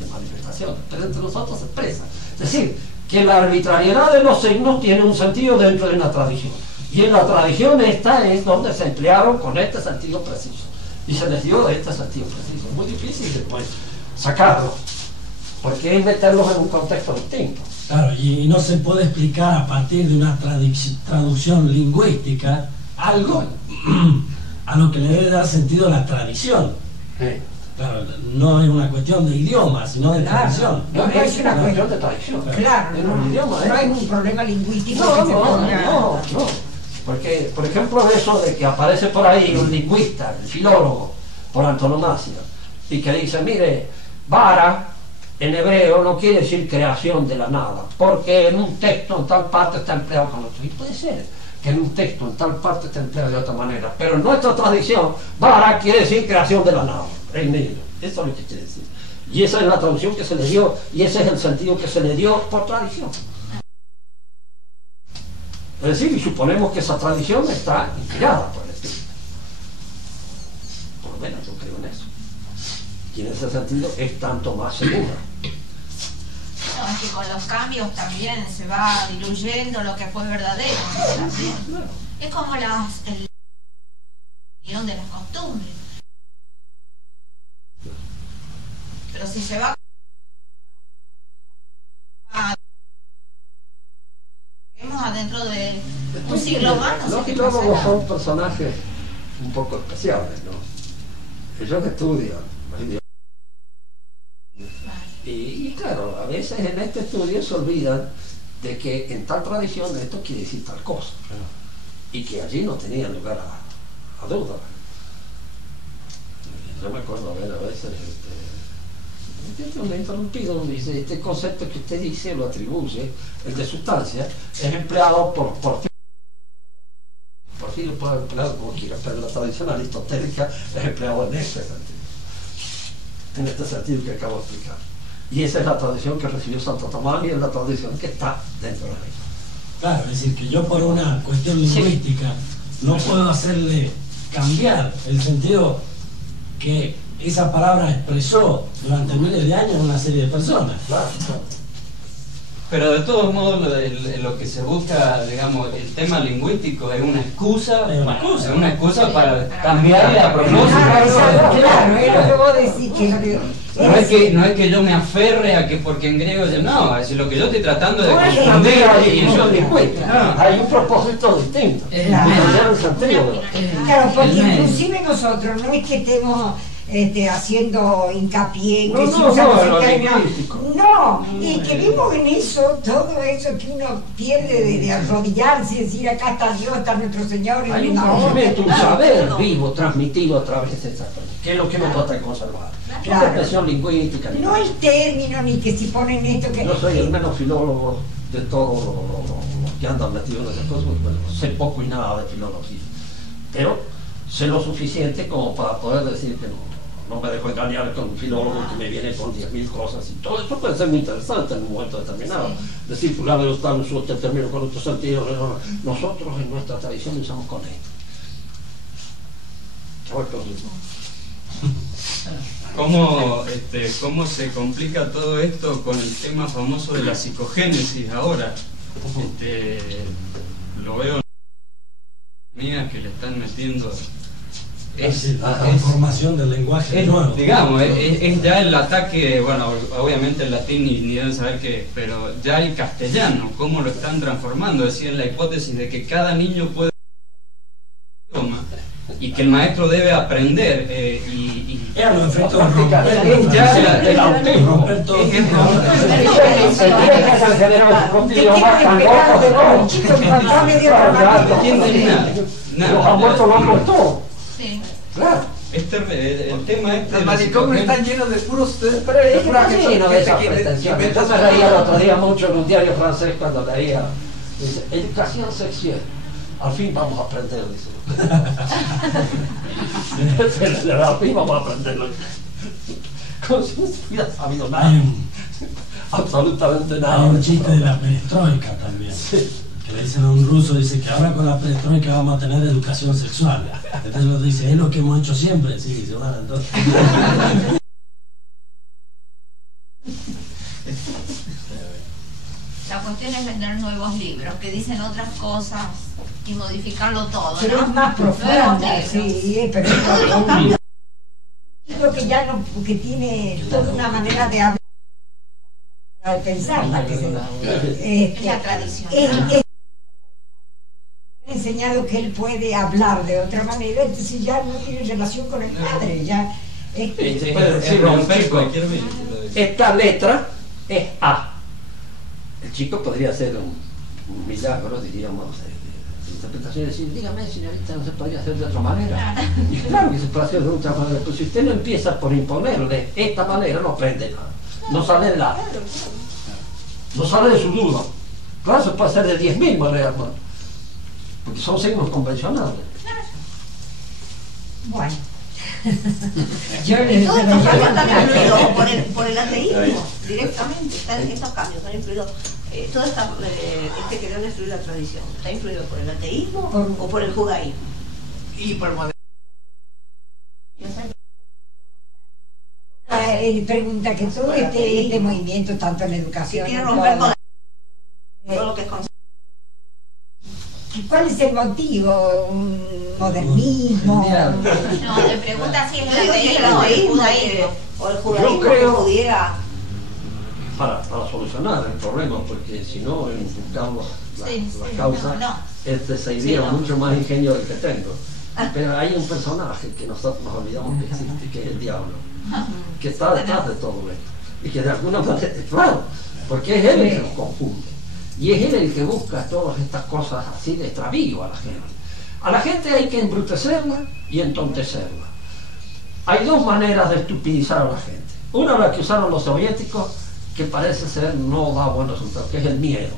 en manifestaciones, pero entre nosotros se expresa. Es decir, que la arbitrariedad de los signos tiene un sentido dentro de una tradición, y en la tradición esta es donde se emplearon con este sentido preciso, y se les dio este sentido preciso. Es muy difícil después sacarlo, porque es meterlos en un contexto distinto. Claro, y no se puede explicar a partir de una traducción lingüística algo a lo que le debe dar sentido la tradición. Sí. Claro, no es una cuestión de idioma, sino de tradición. No es una cuestión de tradición. Claro, no hay un problema lingüístico que se ponga... No. Porque, por ejemplo, eso de que aparece por ahí un lingüista, el filólogo, por antonomasia, y que dice, mire, vara en hebreo no quiere decir creación de la nada, porque en un texto en tal parte está empleado con otro. Y puede ser que en un texto en tal parte está empleado de otra manera, pero en nuestra tradición, vara quiere decir creación de la nada, en medio. Eso es lo que quiere decir. Y esa es la traducción que se le dio, y ese es el sentido que se le dio por tradición. Es decir, y suponemos que esa tradición está inspirada por el Espíritu. Por lo menos yo creo en eso. Y en ese sentido es tanto más segura. No, es que con los cambios también se va diluyendo lo que fue verdadero. También. Es como el guión de las costumbres. Pero si se va adentro de un siglo más, no sé los qué filólogos pasará. son personajes un poco especiales, ¿no? Ellos estudian. Y claro, a veces en este estudio se olvidan de que en tal tradición esto quiere decir tal cosa, y que allí no tenía lugar a duda. Yo me acuerdo a veces me ha interrumpido, dice, este concepto que usted dice, lo atribuye, el de sustancia, es empleado por sí lo puede emplear como quiera, pero la tradición aristotélica es empleado en este sentido que acabo de explicar. Y esa es la tradición que recibió Santo Tomás y es la tradición que está dentro de la misma. Claro, es decir, que yo por una cuestión lingüística no puedo hacerle cambiar el sentido que esa palabra expresó durante miles de años una serie de personas. Claro. Pero de todos modos lo que se busca, digamos, el tema lingüístico es una excusa, es una excusa para cambiar la pronuncia. Claro, es lo que vos decís que... No es que yo me aferre a que porque en griego yo no, es lo que yo estoy tratando de Hay comprender una y discusión lingüística, hay un propósito distinto. Claro, porque inclusive nosotros no es que estemos haciendo hincapié en que si usamos el término, no, y que vimos en eso, todo eso que uno pierde de arrodillarse y decir acá está Dios, está nuestro Señor Hay en un una conocimiento, un saber vivo, transmitido a través de esa cosa, que es lo que uno trata de conservar. No la expresión lingüística. No el término, ni que si ponen esto que... Yo soy el menos filólogo de todos los que andan metidos en esas cosas, bueno, sé poco y nada de filología, pero sé lo suficiente como para poder decir que no me dejo engañar con un filólogo que me viene con 10.000 cosas, y todo esto puede ser muy interesante en un momento determinado. Decir, fulano de tal uso este término con otro sentido, nosotros en nuestra tradición usamos con esto. ¿Cómo se complica todo esto con el tema famoso de la psicogénesis ahora? Lo veo que le están metiendo es la transformación del lenguaje nuevo. Digamos, es ya el ataque, bueno, obviamente el latín ni deben saber qué, pero ya el castellano, cómo lo están transformando, es decir, la hipótesis de que cada niño puede y que el maestro debe aprender Era los efectos de romper todo. Los han muerto locos todos. Claro. El tema es los manicomios están llenos de puros pero es que no lleno de esas pretensiones. Yo me reía el otro día mucho en un diario francés cuando leía, dice, educación sexual. Al fin vamos a aprender, dice. Al fin vamos a aprenderlo. Como si no hubiera sabido nada. Absolutamente nada. Hay un chiste de la perestroika también. Sí. Que le dicen a un ruso, dice que ahora con la perestroika vamos a tener educación sexual. Entonces lo dice, es lo que hemos hecho siempre. Sí, dice, bueno, entonces... La cuestión es vender nuevos libros que dicen otras cosas y modificarlo todo, pero ¿no? es más profunda, sí, pero es profunda. Lo que ya no, que tiene toda una manera de hablar, de pensar, es la tradición. Enseñado que él puede hablar de otra manera, entonces ya no tiene relación con el padre, ya es romper cualquier medio. Esta letra es A. El chico podría hacer un milagro, diríamos, de interpretación, y decir, dígame, señorita, no se podría hacer de otra manera. Y claro que se puede hacer de otra manera, pero si usted no empieza por imponerle esta manera, no aprende nada. No sale de la... No sale de su duda. Claro, se puede hacer de 10.000 maneras, ¿no? Porque son signos convencionales. Bueno. Todos estos cambios están influidos por el ateísmo, directamente. Estos cambios están influidos. Todo este que debe destruir la tradición, ¿está influido por el ateísmo o por el judaísmo? Y por el modernismo. Pregunta que todo este movimiento, tanto en la educación... Quiere romper con todo lo que es ¿Cuál es el motivo? ¿Un modernismo? No, le pregunta si es el ateísmo o el judaísmo. O el judaísmo que pudiera... Para solucionar el problema, porque si no, en buscamos la causa, se iría mucho más ingenio del que tengo. Pero hay un personaje que nosotros nos olvidamos que existe, que es el diablo, que está detrás de todo esto. Y que de alguna manera, claro, porque es él el que nos confunde. Y es él el que busca todas estas cosas así de extravío a la gente. A la gente hay que embrutecerla y entontecerla. Hay dos maneras de estupidizar a la gente. Una, la que usaron los soviéticos, que parece ser no da buenos resultados, que es el miedo,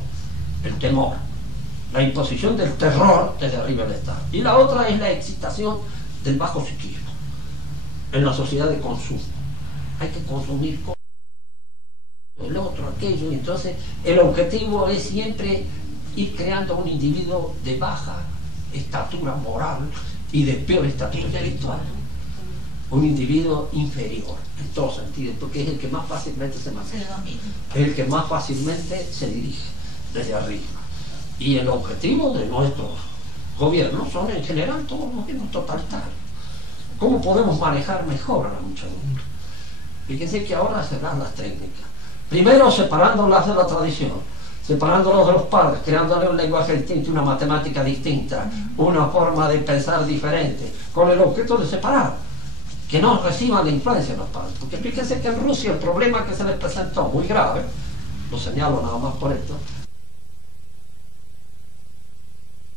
el temor, la imposición del terror desde arriba del Estado. Y la otra es la excitación del bajo psiquismo en la sociedad de consumo. Hay que consumir cosas, el otro, aquello, y entonces el objetivo es siempre ir creando un individuo de baja estatura moral y de peor estatura espiritual. Un individuo inferior, en todo sentido, porque es el que más fácilmente se mantiene, es el que más fácilmente se dirige desde arriba. Y el objetivo de nuestros gobiernos son en general todos los gobiernos totalitarios. ¿Cómo podemos manejar mejor a la muchedumbre? Fíjense que ahora se dan las técnicas. Primero separándolas de la tradición, separándolos de los padres, creándole un lenguaje distinto, una matemática distinta, una forma de pensar diferente, con el objeto de separar, que no reciban la influencia de los padres. Porque fíjense que en Rusia el problema que se les presentó muy grave, lo señalo nada más por esto,